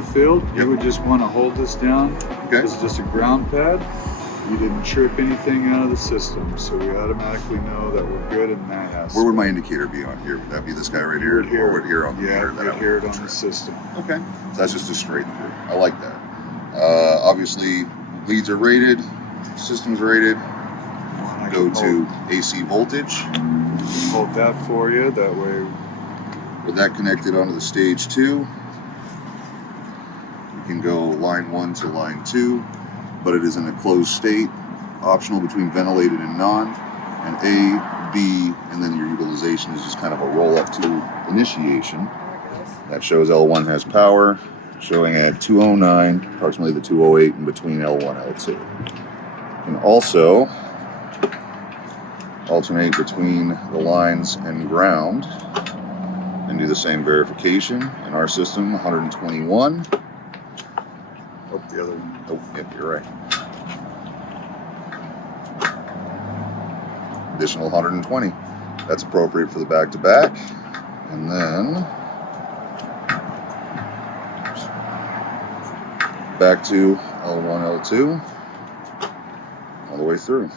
the field, you would just want to hold this down. Okay. It's just a ground pad. You didn't trip anything out of the system, so we automatically know that we're good in that aspect. Where would my indicator be on here? Would that be this guy right here? Or would it here on the meter? Yeah, hear it on the system. Okay, so that's just a straight through. I like that. Obviously, leads are rated, systems rated. Go to AC voltage. Hold that for you, that way. With that connected onto the stage 2, you can go line 1 to line 2, but it is in a closed state, optional between ventilated and non, and A, B, and then your utilization is just kind of a roll up to initiation. That shows L1 has power, showing at 209, approximately the 208 in between L1 and L2. You can also alternate between the lines and ground and do the same verification. In our system, 121. Oh, the other one. Oh, yep, you're right. Additional 120. That's appropriate for the back-to-back. And then back to L1, L2, all the way through.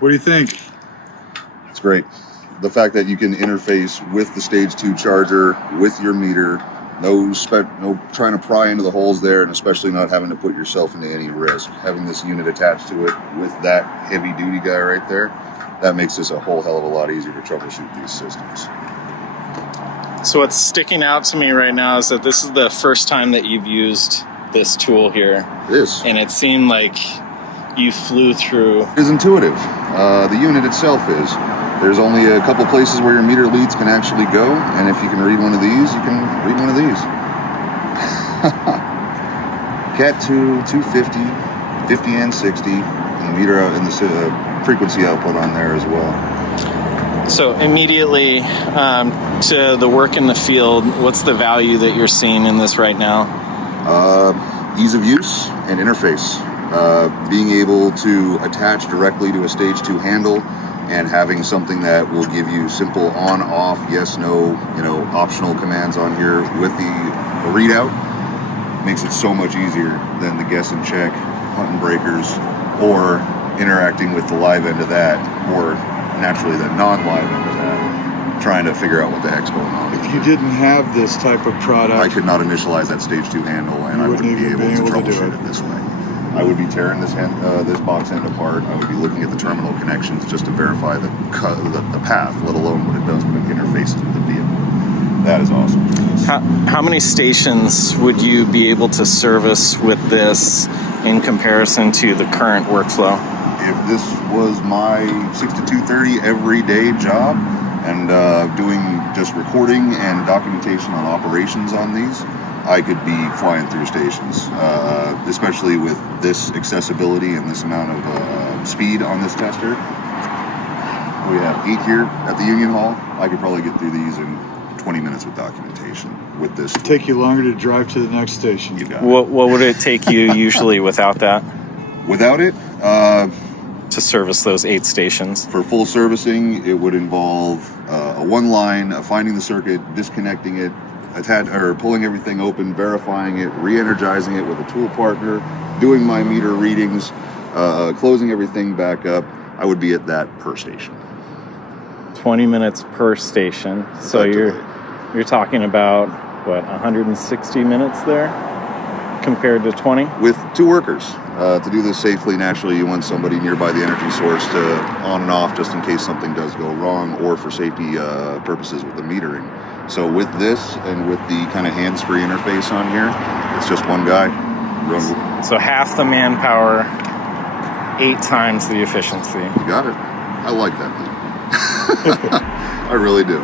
What do you think? It's great. The fact that you can interface with the stage 2 charger, with your meter, no trying to pry into the holes there, and especially not having to put yourself into any risk. Having this unit attached to it with that heavy duty guy right there, that makes this a whole hell of a lot easier to troubleshoot these systems. So what's sticking out to me right now is that this is the first time that you've used this tool here. It is. And it seemed like you flew through. It is intuitive. The unit itself is. There's only a couple places where your meter leads can actually go, and if you can read one of these, you can read one of these. Cat 2, 250, 50 and 60, and the meter and the frequency output on there as well. So immediately to the work in the field, what's the value that you're seeing in this right now? Ease of use and interface. Being able to attach directly to a stage 2 handle and having something that will give you simple on, off, yes, no, optional commands on here with the readout makes it so much easier than the guess and check, hunting breakers, or interacting with the live end of that, or naturally the non-live end of that, trying to figure out what the heck's going on. If you didn't have this type of product, I could not initialize that stage 2 handle, and I wouldn't be able to troubleshoot it this way. I would be tearing this box end apart. I would be looking at the terminal connections just to verify the path, let alone what it does when it interfaces with the vehicle. That is awesome. How many stations would you be able to service with this in comparison to the current workflow? If this was my 6 to 2:30 everyday job and doing just recording and documentation on operations on these, I could be flying through stations, especially with this accessibility and this amount of speed on this tester. We have 8 here at the Union Hall. I could probably get through these in 20 minutes with documentation with this tool. take you longer to drive to the next station. You got What would it take you usually without that Without it, to service those 8 stations? for full servicing, it would involve a one line, finding the circuit, disconnecting it, pulling everything open, verifying it, re-energizing it with a tool partner, doing my meter readings, closing everything back up. I would be at that per station. 20 minutes per station. So you're talking about, what, 160 minutes there compared to 20? With 2 workers. To do this safely, naturally, you want somebody nearby the energy source to on and off just in case something does go wrong, or for safety purposes with the metering. So with this and with the kind of hands-free interface on here, it's just one guy. So half the manpower, 8 times the efficiency. You got it. I like that thing. I really do.